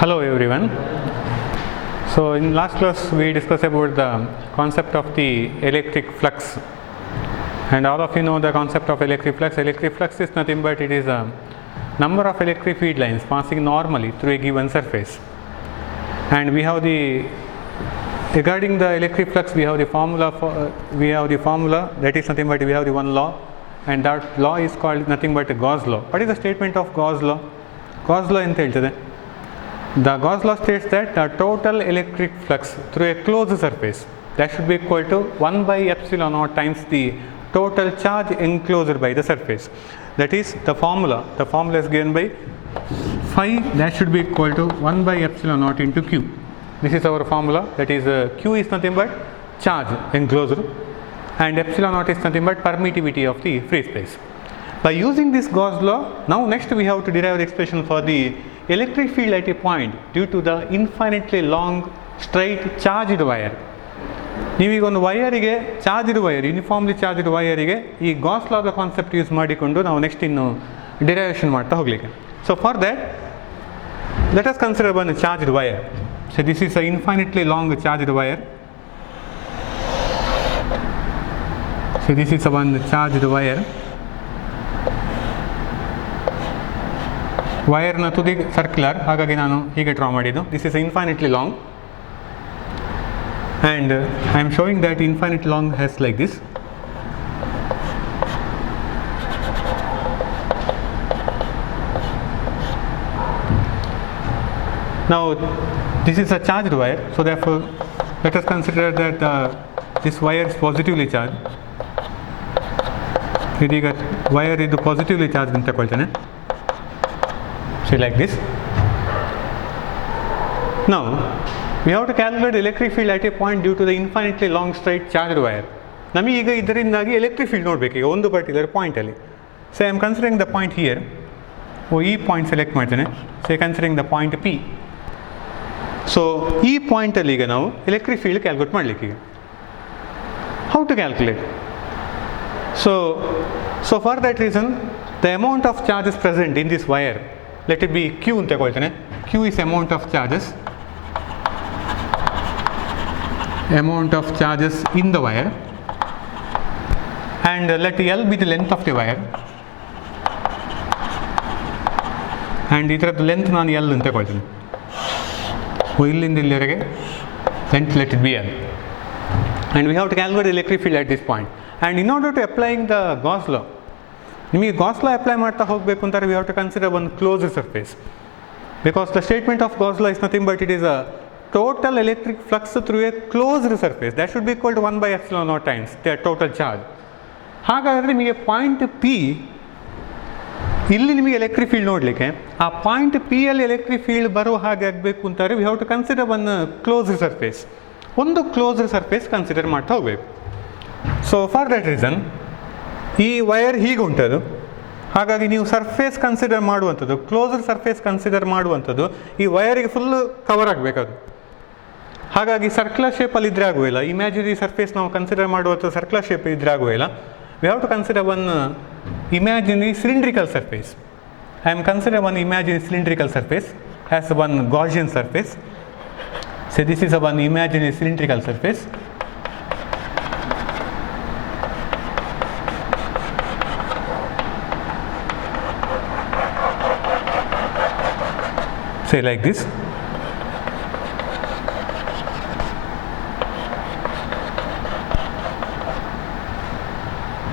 Hello everyone. So in last class we discussed about the concept of the electric flux, and all of you know the concept of electric flux. Electric flux is nothing but it is a number of electric field lines passing normally through a given surface, and we have the regarding the electric flux we have the formula that is nothing but we have the one law, and that law is called nothing but a Gauss law. What is the statement of Gauss law? Gauss law enta heltade. The Gauss law states that the total electric flux through a closed surface that should be equal to 1 by epsilon naught times the total charge enclosed by the surface. That is the formula. The formula is given by phi that should be equal to 1 by epsilon naught into q. This is our formula. That is q is nothing but charge enclosed and epsilon naught is nothing but permittivity of the free space. By using this Gauss law, now next we have to derive the expression for the electric field at a point due to the infinitely long straight charged wire. ನೀವೀಗ ಒಂದು ವೈರಿಗೆ charged wire uniformly charged ವೈರಿಗೆ ಈ Gauss ಲಾದ concept use ಮಾಡಿಕೊಂಡು ನಾವು next ಇನ್ನು derivation ಮಾಡ್ತಾ ಹೋಗಲಿಕ್ಕೆ. So for that let us consider one charged wire. So this is a infinitely long charged wire. So this is a one charged wire. ವೈರ್ನ ತುದಿ circular, ಹಾಗಾಗಿ ನಾನು ಹೀಗೆ ಡ್ರಾ ಮಾಡಿದ್ದು. This is infinitely long and I am showing that infinite long has like this. Now this is a charged wire, so therefore let us consider that this wire is positively charged. ಇದೀಗ wire ಇದು positively charge ಅಂತ ತಗೊಳ್ತೇನೆ. See like this. Now we have to calculate the electric field at a point due to the infinitely long straight charged wire. ನಮಗೀಗ ಇದರಿಂದಾಗಿ electric field ನೋಡಬೇಕು ಈಗ ಒಂದು particular ಪಾಯಿಂಟಲ್ಲಿ. So I am considering the point here. ಈ point select ಮಾಡ್ತೇನೆ. So I considering the point P. So ಈ ಪಾಯಿಂಟಲ್ಲಿ ಈಗ ನಾವು ಎಲೆಕ್ಟ್ರಿಕ್ ಫೀಲ್ಡ್ ಕ್ಯಾಲ್ಕುಲೇಟ್ ಮಾಡಲಿಕ್ಕೆ ಈಗ how to calculate. So for that reason the amount of charges present in this wire, let it be Q ಅಂತ ತಗೊಳ್ತೇನೆ. Q is amount of charges in the wire, and let L be the length of the wire, and ಇದರದ್ದು length ನಾನು L ಅಂತ ತಗೊಳ್ತೀನಿ. ಇಲ್ಲಿಂದ ಇಲ್ಲಿವರೆಗೆ length let it B L, and we have to calculate the electric field at this point. And in order to applying the Gauss law, ನಿಮಗೆ Gauss law apply ಮಾಡ್ತಾ ಹೋಗಬೇಕು ಅಂತಾರೆ we have to consider one closed surface, because the statement of Gauss law is nothing but it is a total electric flux through a closed surface that should be equal to 1 by epsilon naught times the total charge. ಹಾಗಾದರೆ ನಿಮಗೆ point P ಇಲ್ಲಿ ನಿಮಗೆ electric field ನೋಡಲಿಕ್ಕೆ ಆ point P ಅಲ್ಲಿ electric field ಬರೋ ಹಾಗೆ ಆಗಬೇಕು ಅಂತಾರೆ we have to consider one closed surface. ಒಂದು ಕ್ಲೋಸ್ಡ್ ಸರ್ಫೇಸ್ ಕನ್ಸಿಡರ್ ಮಾಡ್ತಾ ಹೋಗಬೇಕು. ಸೊ ಫಾರ್ ದಟ್ ರೀಸನ್ ಈ ವೈರ್ ಹೀಗೆ ಉಂಟದು, ಹಾಗಾಗಿ ನೀವು ಸರ್ಫೇಸ್ ಕನ್ಸಿಡರ್ ಮಾಡುವಂಥದ್ದು ಕ್ಲೋಸ್ಡ್ ಸರ್ಫೇಸ್ ಕನ್ಸಿಡರ್ ಮಾಡುವಂಥದ್ದು ಈ ವೈರಿಗೆ ಫುಲ್ಲು ಕವರ್ ಆಗಬೇಕದು. ಹಾಗಾಗಿ ಸರ್ಕ್ಯುಲರ್ ಶೇಪಲ್ಲಿ ಇದ್ರೆ ಆಗುವುದಿಲ್ಲ. ಇಮ್ಯಾಜಿನರಿ ಸರ್ಫೇಸ್ ನಾವು ಕನ್ಸಿಡರ್ ಮಾಡುವಂಥ ಸರ್ಕ್ಯುಲರ್ ಶೇಪ್ ಇದ್ರೆ ಆಗುವುದಿಲ್ಲ. We have to consider one imaginary cylindrical surface. I am consider one imaginary cylindrical surface as one Gaussian surface. So this is one imaginary cylindrical surface. Say like this.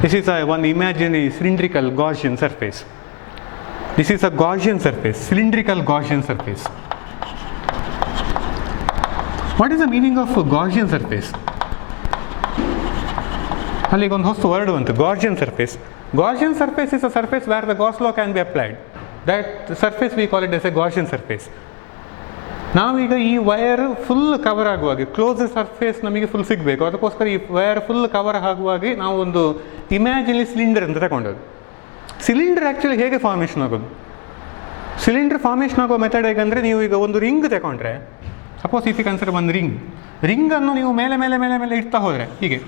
This is one imaginary cylindrical Gaussian surface. This is a Gaussian surface, cylindrical Gaussian surface. What is the meaning of a Gaussian surface? ಅಲ್ಲಿಗೆ ಒಂದು ಹೊಸ word ಬಂತು, Gaussian surface. Gaussian surface is a surface where the Gauss law can be applied. That surface we call it as a Gaussian surface. ನಾವೀಗ ಈ wire full cover ಆಗುವಾಗ close surface ನಮಗೆ full ಸಿಗಬೇಕು, ಅದಕ್ಕೋಸ್ಕರ ಈ ವೈರ್ ಫುಲ್ ಕವರ್ ಆಗುವಾಗಿ ನಾವು ಒಂದು imaginary cylinder ಅಂತ ತಗೊಂಡದ್ದು. ಸಿಲಿಂಡರ್ ಆ್ಯಕ್ಚುಲಿ ಹೇಗೆ ಫಾರ್ಮೇಷನ್ ಆಗೋದು? ಸಿಲಿಂಡರ್ ಫಾರ್ಮೇಷನ್ ಆಗೋ ಮೆಥಡ್ ಹೇಗಂದರೆ, ನೀವು ಈಗ ಒಂದು ರಿಂಗ್ ತಗೊಂಡ್ರೆ, ಸಪೋಸ್ ಇಫ್ ಯು ಕನ್ಸಿಡರ್ ಒಂದು ರಿಂಗನ್ನು ನೀವು ಮೇಲೆ ಮೇಲೆ ಮೇಲೆ ಮೇಲೆ ಇಡ್ತಾ ಹೋದರೆ, ಹೀಗೆ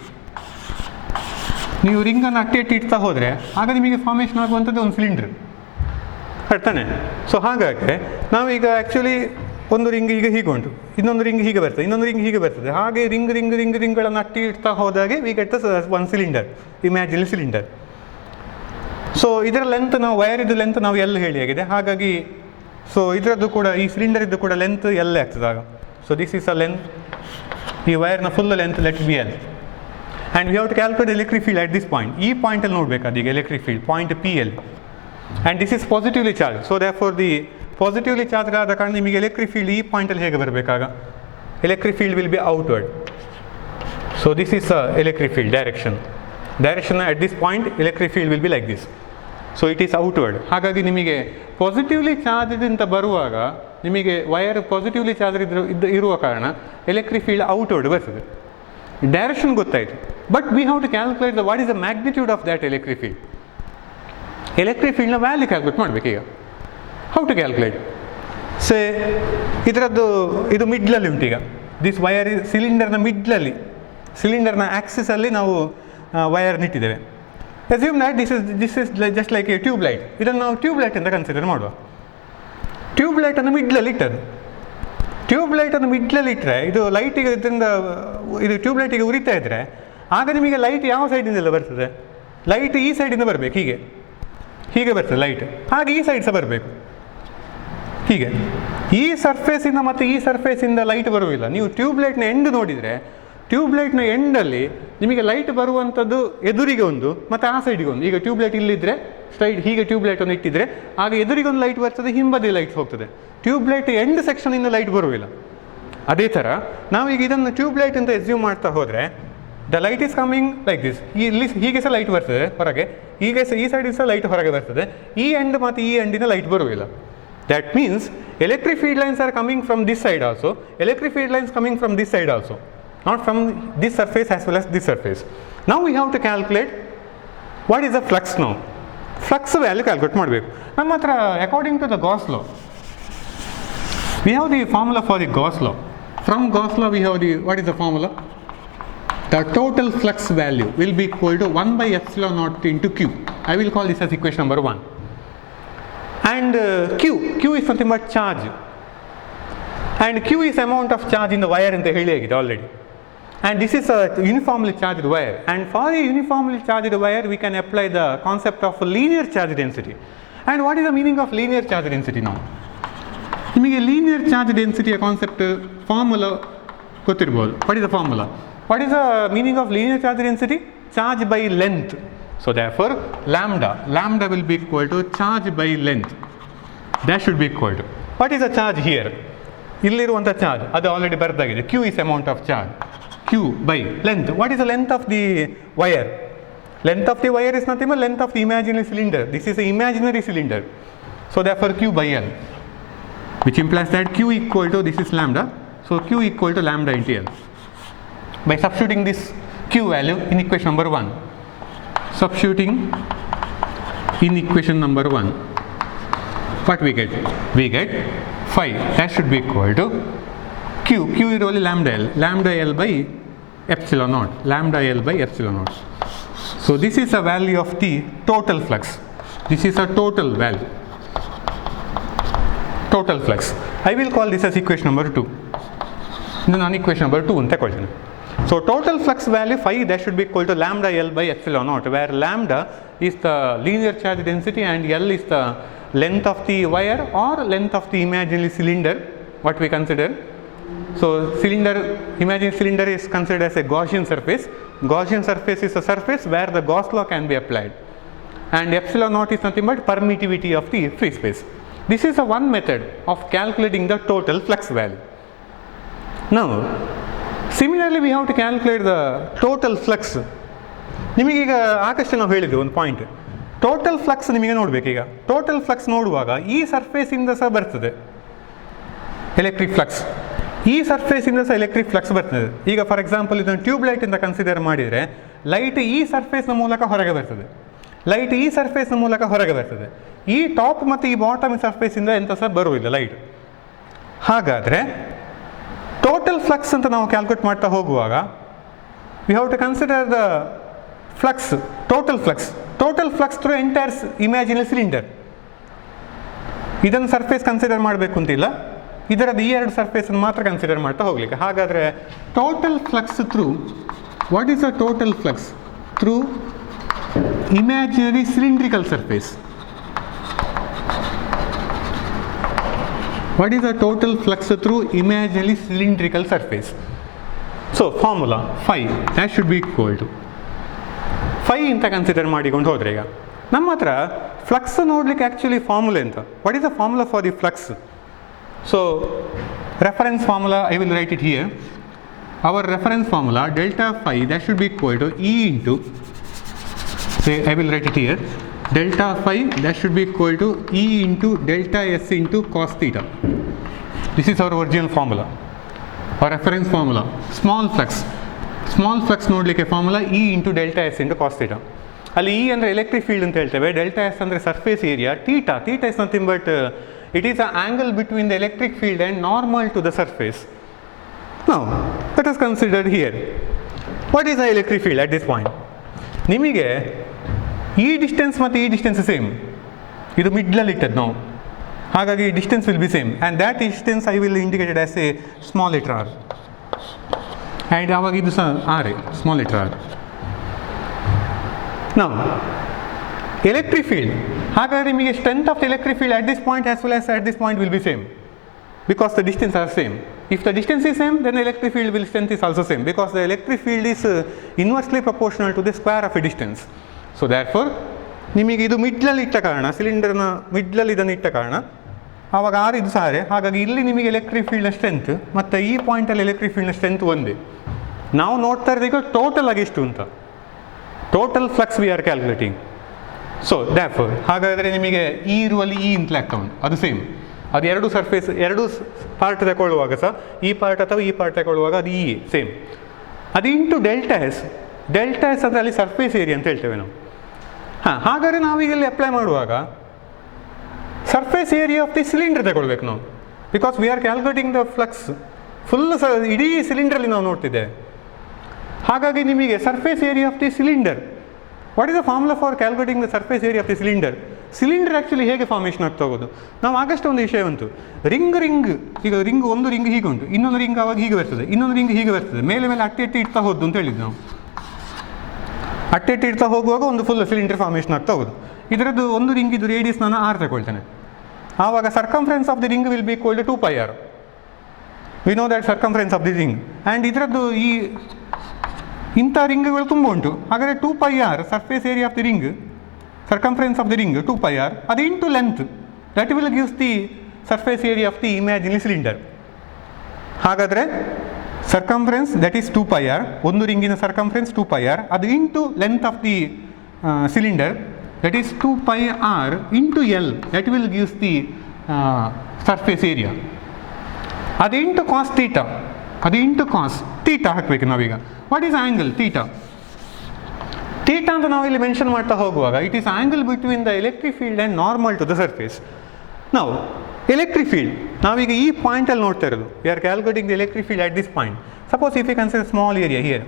ನೀವು ರಿಂಗನ್ನು ಅಟ್ಟಿ ಇಡ್ತಾ ಹೋದರೆ ಆಗ ನಿಮಗೆ ಫಾರ್ಮೇಷನ್ ಆಗುವಂಥದ್ದು ಒಂದು ಸಿಲಿಂಡರ್. ಅರ್ಥನೇ? ಸೊ ಹಾಗಾಗಿ ನಾವೀಗ ಆ್ಯಕ್ಚುಲಿ ಒಂದು ರಿಂಗ್ ಈಗ ಹೀಗೆ ಉಂಟು, ಇನ್ನೊಂದು ರಿಂಗ್ ಹೀಗೆ ಬರ್ತದೆ, ಇನ್ನೊಂದು ರಿಂಗ್ ಹೀಗೆ ಬರ್ತದೆ, ಹಾಗೆ ರಿಂಗ್ಗಳನ್ನು ಅಟ್ಟಿ ಇಡ್ತಾ ಹೋದಾಗೆ we get one cylinder, imaginary cylinder. So ಇದರ ಲೆಂತ್ ನಾವು ವೈರಿದ್ದು ಲೆಂತ್ ನಾವು ಎಲ್ ಹೇಳಿ ಆಗಿದೆ, ಹಾಗಾಗಿ ಸೊ ಇದರದ್ದು ಕೂಡ ಈ ಸಿಲಿಂಡರಿದ್ದು ಕೂಡ ಲೆಂತ್ ಎಲ್ ಆಗ್ತದೆ ಆಗ. So this is a length, ಈ ವೈರ್ನ full length let be L. And we have to calculate electric field at this point. ಈ ಪಾಯಿಂಟಲ್ಲಿ ನೋಡಬೇಕು ಅದೀಗ electric field point P L, and this is positively charge. So therefore the positively charge ಆದ ಕಾರಣ ನಿಮಗೆ electric field ಈ ಪಾಯಿಂಟಲ್ಲಿ ಹೇಗೆ ಬರಬೇಕಾಗ, electric field will be outward. So this is electric field direction at this point electric field will be like this. So it is outward. ಹಾಗಾಗಿ ನಿಮಗೆ positively ಚಾರ್ಜ್ದಿಂದ ಬರುವಾಗ ನಿಮಗೆ ವೈರ್ ಪಾಸಿಟಿವ್ಲಿ ಚಾರ್ಜ್ ಇರುವ ಕಾರಣ ಎಲೆಕ್ಟ್ರಿಕ್ ಫೀಲ್ಡ್ ಔಟ್ವರ್ಡ್ ಬರ್ತದೆ. Direction ಗೊತ್ತಾಯಿತು, but we have to calculate what is the magnitude of that electric field. Electric ಫೀಲ್ಡ್ನ value calculate ಮಾಡಬೇಕೀಗ. How to calculate? ಸೇ ಇದರದ್ದು ಇದು ಮಿಡ್ಲಲ್ಲಿ ಉಂಟು ಈಗ, ದಿಸ್ ವೈರ್ ಸಿಲಿಂಡರ್ನ ಮಿಡ್ಲಲ್ಲಿ, ಸಿಲಿಂಡರ್ನ ಆ್ಯಕ್ಸಿಸಲ್ಲಿ ನಾವು ವೈರ್ನಿಟ್ಟಿದ್ದೇವೆ. Assume that this is just like a tube light. ಇದನ್ನು ನಾವು ಟ್ಯೂಬ್ ಲೈಟ್ ಅಂತ ಕನ್ಸಿಡರ್ ಮಾಡುವ. ಟ್ಯೂಬ್ ಲೈಟನ್ನು ಮಿಡ್ಲಲ್ಲಿ ಇಟ್ಟದ್ದು. ಟ್ಯೂಬ್ ಲೈಟನ್ನು ಮಿಡ್ಲಲ್ಲಿ ಇಟ್ಟರೆ ಇದು ಲೈಟಿಗೆ ಇದರಿಂದ ಇದು ಟ್ಯೂಬ್ ಲೈಟಿಗೆ ಉರಿತಾ ಇದ್ದರೆ ಆಗ ನಿಮಗೆ ಲೈಟ್ ಯಾವ ಸೈಡಿಂದೆಲ್ಲ ಬರ್ತದೆ? ಲೈಟ್ ಈ ಸೈಡಿಂದ ಬರಬೇಕು, ಹೀಗೆ ಬರ್ತದೆ ಲೈಟ್, ಹಾಗೆ ಈ ಸೈಡ್ ಸಹ ಬರಬೇಕು ಹೀಗೆ. ಈ ಸರ್ಫೇಸಿಂದ ಮತ್ತು ಈ ಸರ್ಫೇಸಿಂದ ಲೈಟ್ ಬರುವುದಿಲ್ಲ. ನೀವು ಟ್ಯೂಬ್ ಲೈಟ್ನ ಎಂಡ್ ನೋಡಿದರೆ ಟ್ಯೂಬ್ ಲೈಟ್ನ ಎಂಡಲ್ಲಿ ನಿಮಗೆ ಲೈಟ್ ಬರುವಂಥದ್ದು ಎದುರಿಗೆ ಒಂದು ಮತ್ತು ಆ ಸೈಡಿಗೆ ಒಂದು. ಈಗ ಟ್ಯೂಬ್ ಲೈಟ್ ಇಲ್ಲಿದ್ದರೆ ಸ್ಟ್ರೈಟ್ ಹೀಗೆ ಟ್ಯೂಬ್ ಲೈಟನ್ನು ಇಟ್ಟಿದ್ರೆ ಆಗ ಎದುರಿಗೆ ಒಂದು ಲೈಟ್ ಬರ್ತದೆ, ಹಿಂಬದಿ ಲೈಟ್ ಹೋಗ್ತದೆ. ಟ್ಯೂಬ್ ಲೈಟ್ ಎಂಡ್ ಸೆಕ್ಷನಿಂದ ಲೈಟ್ ಬರುವುದಿಲ್ಲ. ಅದೇ ಥರ ನಾವೀಗ ಇದನ್ನು ಟ್ಯೂಬ್ ಲೈಟ್ ಅಂತ ಎಸ್ಯೂಮ್ ಮಾಡ್ತಾ ಹೋದರೆ the light is coming like this. ಇಲ್ಲಿ ಹೀಗೆ ಸಹ ಲೈಟ್ ಬರ್ತದೆ ಹೊರಗೆ, ಹೀಗೆ ಸಹ ಈ ಸೈಡಿಗೆ ಸಹ ಲೈಟ್ ಹೊರಗೆ ಬರ್ತದೆ. ಈ ಎಂಡ್ ಮತ್ತು ಈ ಎಂಡಿನ ಲೈಟ್ ಬರುವುದಿಲ್ಲ. That means electric field lines are coming from this side also, electric field lines coming from this side also, not from this surface as well as this surface. Now we have to calculate what is the flux now. Flux value calculate ಮಾಡಬೇಕು. ನಮ್ಮ ಹತ್ರ according to the Gauss law, we have the formula for the Gauss law. From Gauss law we have the, what is the formula? The total flux value will be equal to 1 by epsilon naught into Q. I will call this as equation number 1. And Q is nothing but charge. And Q is amount of charge in the wire ಅಂತ ಹೇಳಿ ಆಗಿದೆ already. And this is a uniformly charged wire, and for a uniformly charged wire we can apply the concept of linear charge density. And what is the meaning of linear charge density now? ನಿಮಗೆ linear charge density concept formula ಗೊತ್ತಿರಬಹುದು. What is the formula? What is the meaning of linear charge density? Charge by length. So therefore lambda will be equal to charge by length. That should be equal to, what is the charge here? ಇಲ್ಲಿರುವಂಥ charge ಅದು already ಬರೆದಾಗಿದೆ. Q is amount of charge, Q by length. What is the length of the wire? Length of the wire is nothing but length of the imaginary cylinder. This is an imaginary cylinder. So therefore Q by L, which implies that Q equal to, this is lambda, so Q equal to lambda into L. By substituting this Q value in equation number 1, substituting in equation number 1, what we get? We get 5. That should be equal to Q is only lambda L by epsilon naught, lambda L by epsilon naught. So this is a value of the total flux. This is a total value, total flux. I will call this as equation number 2. Then on equation number 2 ಅಂತ ಕೊಡ್ತೀನಿ. So total flux value 5, that should be equal to lambda L by epsilon naught, where lambda is the linear charge density and L is the length of the wire or length of the imaginary cylinder, what we consider. So imaginary cylinder is considered as a Gaussian surface. Gaussian surface is a surface where the Gauss law can be applied, and epsilon naught is nothing but permittivity of the free space. This is a one method of calculating the total flux value. Now similarly we have to calculate the total flux. ನಿಮಗೀಗ ಆಕಷ್ಟು ನಾವು ಹೇಳಿದ್ವಿ ಒಂದು point, total flux ನಿಮಗೆ ನೋಡಬೇಕೀಗ. Total flux ನೋಡುವಾಗ ಈ ಸರ್ಫೇಸಿಂದ ಸಹ ಬರ್ತದೆ electric flux, ಈ ಸರ್ಫೇಸಿಂದ ಸಹ ಎಲೆಕ್ಟ್ರಿಕ್ ಫ್ಲಕ್ಸ್ ಬರ್ತದೆ. ಈಗ ಫಾರ್ ಎಕ್ಸಾಂಪಲ್ ಇದನ್ನು ಟ್ಯೂಬ್ ಲೈಟ್ ಅಂತ ಕನ್ಸಿಡರ್ ಮಾಡಿದರೆ ಲೈಟ್ ಈ ಸರ್ಫೇಸ್ನ ಮೂಲಕ ಹೊರಗೆ ಬರ್ತದೆ, ಲೈಟ್ ಈ ಸರ್ಫೇಸ್ನ ಮೂಲಕ ಹೊರಗೆ ಬರ್ತದೆ. ಈ ಟಾಪ್ ಮತ್ತು ಈ ಬಾಟಮ್ ಸರ್ಫೇಸಿಂದ ಎಂಥ ಸಹ ಬರುವುದಿಲ್ಲ ಲೈಟ್. ಹಾಗಾದರೆ ಟೋಟಲ್ ಫ್ಲಕ್ಸ್ ಅಂತ ನಾವು ಕ್ಯಾಲ್ಕುಲೇಟ್ ಮಾಡ್ತಾ ಹೋಗುವಾಗ we have to consider the flux, total flux through entire imaginary cylinder. ಇದನ್ನು ಸರ್ಫೇಸ್ ಕನ್ಸಿಡರ್ ಮಾಡಬೇಕು ಅಂತಿಲ್ಲ, ಇದರದ್ದು ಈ ಎರಡು ಸರ್ಫೇಸನ್ನು ಮಾತ್ರ ಕನ್ಸಿಡರ್ ಮಾಡ್ತಾ ಹೋಗಲಿಕ್ಕೆ. ಹಾಗಾದರೆ total flux through, what is the total flux through imaginary cylindrical surface? What is the total flux through imaginary cylindrical surface? So formula phi, that should be equal to phi ಅಂತ consider ಮಾಡಿಕೊಂಡು ಹೋದರೆ ಈಗ ನಮ್ಮ ಹತ್ರ flux ನೋಡಲಿಕ್ಕೆ actually formula ಅಂತ. What is the formula for the flux? So reference formula I will write it here. Our reference formula delta phi, that should be equal to E into, say I will write it here, delta phi, that should be equal to E into delta S into cos theta. This is our original formula, our reference formula. Small flux ನೋಡಲಿಕ್ಕೆ formula E into delta S into cos theta. ಅಲ್ಲಿ E ಅಂದರೆ electric field ಅಂತ ಹೇಳ್ತೇವೆ, delta S ಅಂದರೆ surface area, theta is nothing but it is a angle between the electric field and normal to the surface. Now let us consider here what is the electric field at this point. ನಿಮಗೆ ಈ distance ಮತ್ತು ಈ distance same, ಇದು ಮಿಡ್ಲಲ್ಲಿ ಇಟ್ಟದ್ದು ನಾವು, ಹಾಗಾಗಿ distance will be same and that distance I will indicated as a small letter r and ಆವಾಗ ಇದು ಸಹ r a small letter r. ನಾವು ಎಲೆಕ್ಟ್ರಿಕ್ ಫೀಲ್ಡ್, ಹಾಗಾದರೆ ನಿಮಗೆ strength of the electric field at this point as well as at this point will be same because the distance are same. If the distance is same, then the electric field will strength is also same because the electric field is inversely proportional to the square of a distance. So therefore ನಿಮಗೆ ಇದು ಮಿಡ್ಲಲ್ಲಿ ಇಟ್ಟ ಕಾರಣ, ಸಿಲಿಂಡರ್ನ ಮಿಡ್ಲಲ್ಲಿ ಇದನ್ನು ಇಟ್ಟ ಕಾರಣ ಆವಾಗ R ಇದು ಸಾರೆ, ಹಾಗಾಗಿ ಇಲ್ಲಿ ನಿಮಗೆ ಎಲೆಕ್ಟ್ರಿಕ್ ಫೀಲ್ಡ್ನ ಸ್ಟ್ರೆಂತ್ ಮತ್ತು ಈ ಪಾಯಿಂಟಲ್ಲಿ ಎಲೆಕ್ಟ್ರಿಕ್ ಫೀಲ್ಡ್ನ ಸ್ಟ್ರೆಂತ್ ಒಂದೇ. ನಾವು ನೋಡ್ತಾ ಇರೋದೀಗ ಟೋಟಲ್ ಆಗಿ ಎಷ್ಟು ಅಂತ, total flux we are calculating. So therefore ಹಾಗಾದರೆ ನಿಮಗೆ ಈ ಇರುವಲ್ಲಿ ಈ ಅಂತಲೇ ಆಗ್ತಾ ಉಂಟು, ಅದು ಸೇಮ್. ಅದು ಎರಡು ಸರ್ಫೇಸ್, ಎರಡು ಪಾರ್ಟ್ ತಗೊಳ್ಳುವಾಗ ಸಹ ಈ ಪಾರ್ಟ್ ಅಥವಾ ಈ ಪಾರ್ಟ್ ತಗೊಳ್ಳುವಾಗ ಅದು ಈ ಸೇಮ್. ಅದು ಇಂಟು ಡೆಲ್ಟಾ ಎಸ್ ಅಂದರೆ ಅಲ್ಲಿ ಸರ್ಫೇಸ್ ಏರಿಯಾ ಅಂತ ಹೇಳ್ತೇವೆ ನಾವು. ಹಾಗಾದರೆ ನಾವೀಗ ಇಲ್ಲಿ ಅಪ್ಲೈ ಮಾಡುವಾಗ surface area of the cylinder ತಗೊಳ್ಬೇಕು ನಾವು, because we are calculating the flux full ಇಡೀ ಸಿಲಿಂಡ್ರಲ್ಲಿ ನಾವು ನೋಡ್ತಿದ್ದೇವೆ. ಹಾಗಾಗಿ ನಿಮಗೆ surface area of the cylinder, what is the formula for calculating the surface area of the cylinder? Cylinder actually ಹೇಗೆ formation ಆಗ್ತಾ ಹೋಗೋದು, ನಾವು ಆಗಷ್ಟು ಒಂದು ವಿಷಯ ಬಂತು, ರಿಂಗ್ ಈಗ ಒಂದು ರಿಂಗ್ ಹೀಗೆ ಉಂಟು, ಇನ್ನೊಂದು ರಿಂಗ್ ಆವಾಗ ಹೀಗೆ ಬರ್ತದೆ, ಇನ್ನೊಂದು ರಿಂಗ್ ಹೀಗೆ ಬರ್ತದೆ, ಮೇಲೆ ಅಟ್ಟೆ ಇಡ್ತಾ ಹೋದ್ದು ಅಂತ ಹೇಳಿದ್ದು ನಾವು. ಅಟ್ಟೆ ಇಡ್ತಾ ಹೋಗುವಾಗ ಒಂದು ಫುಲ್ ಸಿಲಿಂಡರ್ ಫಾರ್ಮೇಷನ್ ಆಗ್ತಾ ಹೋಗೋದು. ಇದರದ್ದು ಒಂದು ರಿಂಗ್ ಇದು ರೇಡಿಯಸ್ ನಾನು ಆರ್ ತಗೊಳ್ತೇನೆ, ಆವಾಗ circumference of the ring will be equal to 2πr. We know that circumference of the ring and ಇದರದ್ದು ಈ ಇಂಥ ರಿಂಗ್ಗಳು ತುಂಬ ಉಂಟು. ಹಾಗಾದರೆ 2πr surface area of the ring, circumference of the ring 2πr, ಅದು into length, that will gives the surface area of the imaginary cylinder. ಹಾಗಾದರೆ circumference that is 2πr, ಒಂದು ರಿಂಗಿನ ಸರ್ಕಂಫರೆನ್ಸ್ 2πr, ಅದು into length of the cylinder that is 2πr into L, that will gives the surface area. ಅದು into cos theta, ಅದು into cos theta ಹಾಕಬೇಕು ನಾವೀಗ. What is angle theta ಅಂತ ನಾವು ಇಲ್ಲಿ ಮೆನ್ಷನ್ ಮಾಡ್ತಾ ಹೋಗುವಾಗ it is angle between the electric field and normal to the surface. ನಾವು ಎಲೆಕ್ಟ್ರಿಕ್ ಫೀಲ್ಡ್ ನಾವೀಗ ಈ ಪಾಯಿಂಟಲ್ಲಿ ನೋಡ್ತಾ ಇರೋದು, we are calculating the electric field at this point. Suppose if you consider small area here,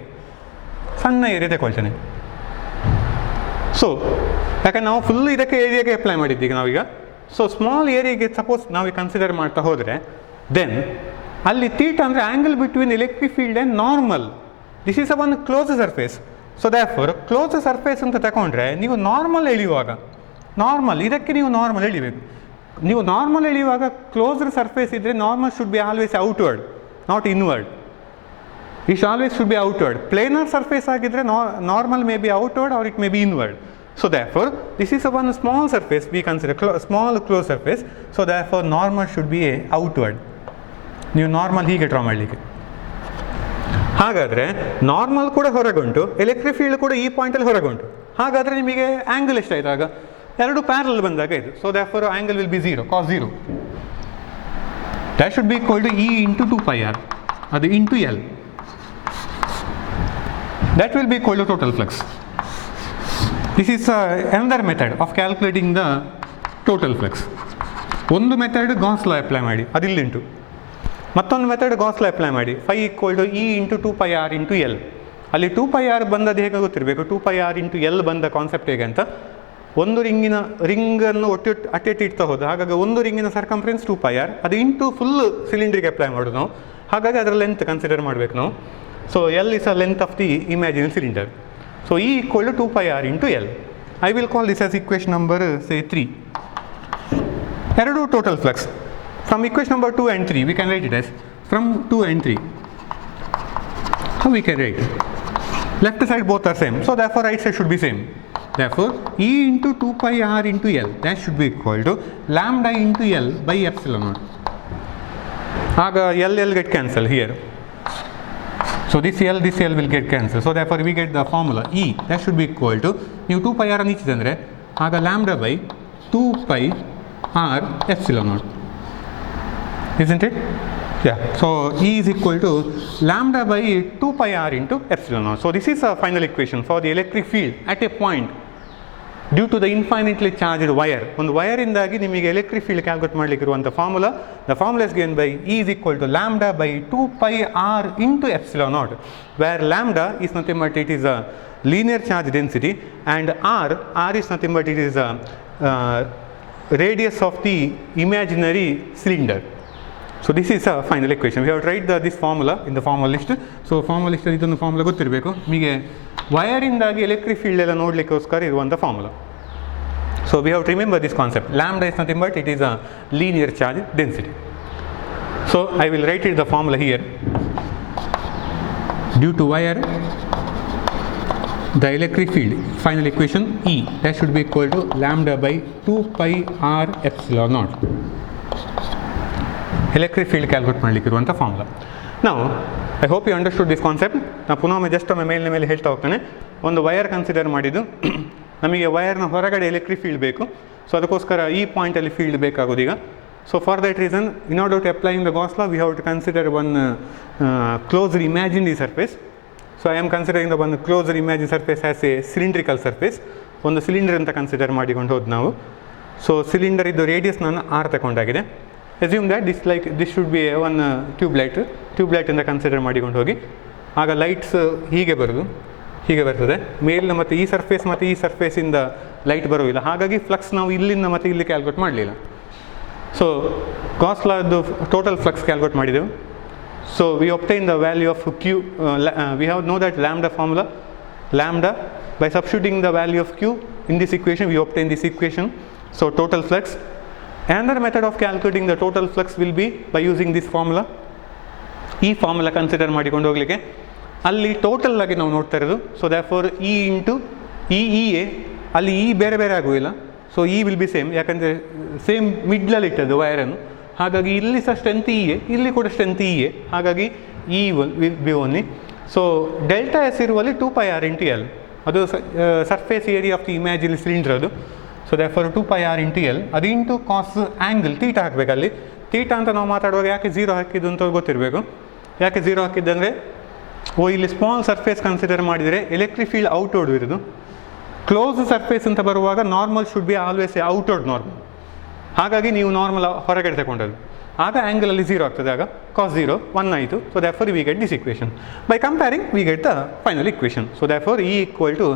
ಸಣ್ಣ area ತಗೊಳ್ತೇನೆ. So ಯಾಕಂದ್ರೆ ನಾವು ಫುಲ್ ಇದಕ್ಕೆ ಏರಿಯಾಗೆ ಅಪ್ಲೈ ಮಾಡಿದ್ದೀಗ ನಾವೀಗ. ಸೊ ಸ್ಮಾಲ್ ಏರಿಯಾಗೆ ಸಪೋಸ್ ನಾವು ಕನ್ಸಿಡರ್ ಮಾಡ್ತಾ ಹೋದರೆ ದೆನ್ ಅಲ್ಲಿ ಥೀಟಾ ಅಂದರೆ angle between electric field and normal. This is a one close surface. So therefore close surface ಅಂತ ತಗೊಂಡ್ರೆ ನೀವು ನಾರ್ಮಲ್ ಎಳೆಯುವಾಗ, ಇದಕ್ಕೆ ನೀವು ನಾರ್ಮಲ್ ಎಳಿಬೇಕು. ನೀವು ನಾರ್ಮಲ್ ಎಳೆಯುವಾಗ ಕ್ಲೋಸ್ಡ್ ಸರ್ಫೇಸ್ ಇದ್ದರೆ normal should be always outward, not inward. It always should be outward. Planar surface ಆಗಿದ್ದರೆ normal may be outward or it may be inward. So therefore this is a one small surface we consider small closed surface. So therefore normal should be a outward. ನೀವು normal ಹೀಗೆ draw ಮಾಡಲಿಕ್ಕೆ. ಹಾಗಾದರೆ normal ಕೂಡ ಹೊರಗುಂಟು, electric field ಕೂಡ ಈ ಪಾಯಿಂಟಲ್ಲಿ ಹೊರಗುಂಟು. ಹಾಗಾದರೆ ನಿಮಗೆ angle ಎಷ್ಟಾಯಿತು ಆಗ? ಎರಡು ಪ್ಯಾರಲ್ ಬಂದಾಗ ಇದು. So therefore angle will be 0, cos 0. That should be equal to E into 2πr, ಅದು into L. That will be equal to total flux. This is another method of calculating the total flux. ಒಂದು method Gauss law apply ಮಾಡಿ, ಅದಿಲ್ಲುಂಟು. ಮತ್ತೊಂದು method Gauss law apply ಮಾಡಿ, phi equal to E into 2πr into L. ಅಲ್ಲಿ 2πr ಬಂದದ್ದು ಹೇಗೆ ಗೊತ್ತಿರಬೇಕು, 2πr into L ಬಂದ ಕಾನ್ಸೆಪ್ಟ್ ಹೇಗೆ ಅಂತ ಒಂದು ರಿಂಗನ್ನು ಅಟ್ಟೆಟ್ಟು ಇಡ್ತಾ ಹೋದ, ಹಾಗಾಗಿ ಒಂದು ರಿಂಗಿನ ಸರ್ಕಂಫರೆನ್ಸ್ 2πr, ಅದು ಇಂಟು ಫುಲ್ ಸಿಲಿಂಡ್ರಿಗೆ ಅಪ್ಲೈ ಮಾಡೋದು ನಾವು, ಹಾಗಾಗಿ ಅದರ ಲೆಂತ್ ಕನ್ಸಿಡರ್ ಮಾಡಬೇಕು ನಾವು. So L is a length of the imaginary cylinder. So E equal to 2πr into L. I will call this as equation number say 3. Eradu total flux. From equation number 2 and 3 we can write it as, from 2 and 3, how we can write? Left side both are same, so therefore right side should be same. Therefore E into 2πr into L, that should be equal to lambda into L by epsilon naught. Aga L get cancelled here. So this L will get cancelled. So therefore we get the formula E, that should be equal to, ನೀವು 2πr ಅನ್ನು ಇಚ್ಚಿದಂದರೆ ಆಗ lambda by 2πr epsilon naught. Isn't it? Yeah. So E is equal to lambda by 2πr into epsilon naught. So this is a final equation for the electric field at a point due to the infinitely charged wire. ಒಂದು ವೈರಿಂದಾಗಿ ನಿಮಗೆ electric field calculate ಮಾಡಲಿಕ್ಕೆ ಇರುವಂಥ formula, the formula is given by E is equal to lambda by 2πr into epsilon naught, where lambda is nothing but it is a linear charge density and r is nothing but it is a radius of the imaginary cylinder. So this is a final equation. We have to write this formula in the formula list. So formula list ಅಲ್ಲಿ ಇದೊಂದು formula ಗೊತ್ತಿರಬೇಕು ನಿಮಗೆ, ವೈರಿಂದಾಗಿ electric field ಎಲ್ಲ ನೋಡಲಿಕ್ಕೋಸ್ಕರ ಇರುವಂಥ formula. So we have to remember this concept. Lambda is nothing but it is a linear charge density. So I will write it the formula here. Due to wire, the electric field, final equation E, that should be equal to lambda by 2πr epsilon naught. Electric field calculate ಮಾಡಲಿಕ್ಕೆ ಇರುವಂಥ formula. ನಾವು I hope you understood this concept. ನಾನು ಪುನಃ just ಒಮ್ಮೆ ಮೇಲೆ ಹೇಳ್ತಾ ಹೋಗ್ತಾನೆ. ಒಂದು ವೈರ್ ಕನ್ಸಿಡರ್ ಮಾಡಿದ್ದು, ನಮಗೆ ವೈರ್ನ ಹೊರಗಡೆ ಎಲೆಕ್ಟ್ರಿಕ್ ಫೀಲ್ಡ್ ಬೇಕು. ಸೊ ಅದಕ್ಕೋಸ್ಕರ ಈ ಪಾಯಿಂಟಲ್ಲಿ ಫೀಲ್ಡ್ ಬೇಕಾಗೋದು ಈಗ. So for that reason, in order to applying the Gauss law we have to consider one closed imaginary surface. So I am considering the one closed imagine surface as a cylindrical surface. ಒಂದು cylinder ಅಂತ consider ಮಾಡಿಕೊಂಡು ಹೋದ್ ನಾವು. So cylinder ಇದ್ದು radius ನಾನು r ತಗೊಂಡಾಗಿದೆ. assume that this should be one tube light ಅಂತ consider ಮಾಡಿಕೊಂಡು ಹೋಗಿ. ಆಗ ಲೈಟ್ಸ್ ಹೀಗೆ ಬರ್ತದೆ ಮೇಲಿನ, ಮತ್ತು ಈ ಸರ್ಫೇಸ್ ಮತ್ತು ಈ ಸರ್ಫೇಸಿಂದ ಲೈಟ್ ಬರೋದಿಲ್ಲ. ಹಾಗಾಗಿ ಫ್ಲಕ್ಸ್ ನಾವು ಇಲ್ಲಿಂದ ಮತ್ತು ಇಲ್ಲಿ ಕ್ಯಾಲ್ಕುಲೇಟ್ ಮಾಡಲಿಲ್ಲ. ಸೊ ಗಾಸ್ ಲಾದ್ದು ಟೋಟಲ್ ಫ್ಲಕ್ಸ್ ಕ್ಯಾಲ್ಕುಲೇಟ್ ಮಾಡಿದೆವು. So we obtain the value of q, we have know that lambda formula, lambda by substituting the value of q in this equation we obtain this equation. So total flux. Another method of calculating the total flux will be by using this formula. ಈ formula consider ಮಾಡಿಕೊಂಡು ಹೋಗಲಿಕ್ಕೆ ಅಲ್ಲಿ total ಆಗಿ ನಾವು ನೋಡ್ತಾ ಇರೋದು. So therefore E into E A, ಅಲ್ಲಿ E ಬೇರೆ ಬೇರೆ ಆಗುವುದಿಲ್ಲ. So E will be same, ಯಾಕಂದರೆ ಸೇಮ್ ಮಿಡ್ಲಲ್ಲಿ ಇಟ್ಟದ್ದು ವೈರನ್ನು. ಹಾಗಾಗಿ ಇಲ್ಲಿ ಸಹ ಸ್ಟ್ರೆಂತ್ E A, ಇಲ್ಲಿ ಕೂಡ ಸ್ಟ್ರೆಂತ್ E A, ಹಾಗಾಗಿ E will be only. So delta S ಇರುವಲ್ಲಿ 2πr ಇಂಟು L, ಅದು surface area of the imaginary cylinder ಅದು. So therefore 2πr into L, ಅದು ಇಂಟು ಕಾಸ್ ಆ್ಯಂಗಲ್ ತೀಟಾ ಹಾಕಬೇಕಲ್ಲಿ. Theta ಅಂತ ನಾವು ಮಾತಾಡುವಾಗ ಯಾಕೆ 0 ಹಾಕಿದ್ದು ಅಂತ ಗೊತ್ತಿರಬೇಕು. ಯಾಕೆ 0 ಹಾಕಿದ್ದಂದರೆ, ಇಲ್ಲಿ ಸ್ಮಾಲ್ ಸರ್ಫೇಸ್ ಕನ್ಸಿಡರ್ ಮಾಡಿದರೆ ಎಲೆಕ್ಟ್ರಿಕ್ ಫೀಲ್ಡ್ ಔಟ್ವರ್ಡ್ ಇರೋದು. ಕ್ಲೋಸ್ ಸರ್ಫೇಸ್ ಅಂತ ಬರುವಾಗ normal should be always A outward normal. ಹಾಗಾಗಿ ನೀವು ನಾರ್ಮಲ್ ಹೊರಗಡೆ ತಗೊಂಡದ್ದು, ಆಗ ಆ್ಯಂಗಲಲ್ಲಿ 0 ಆಗ್ತದೆ, ಆಗ ಕಾಸ್ 0 1 ಆಯಿತು. So therefore we get this equation. By comparing we get the final equation. So therefore E equal to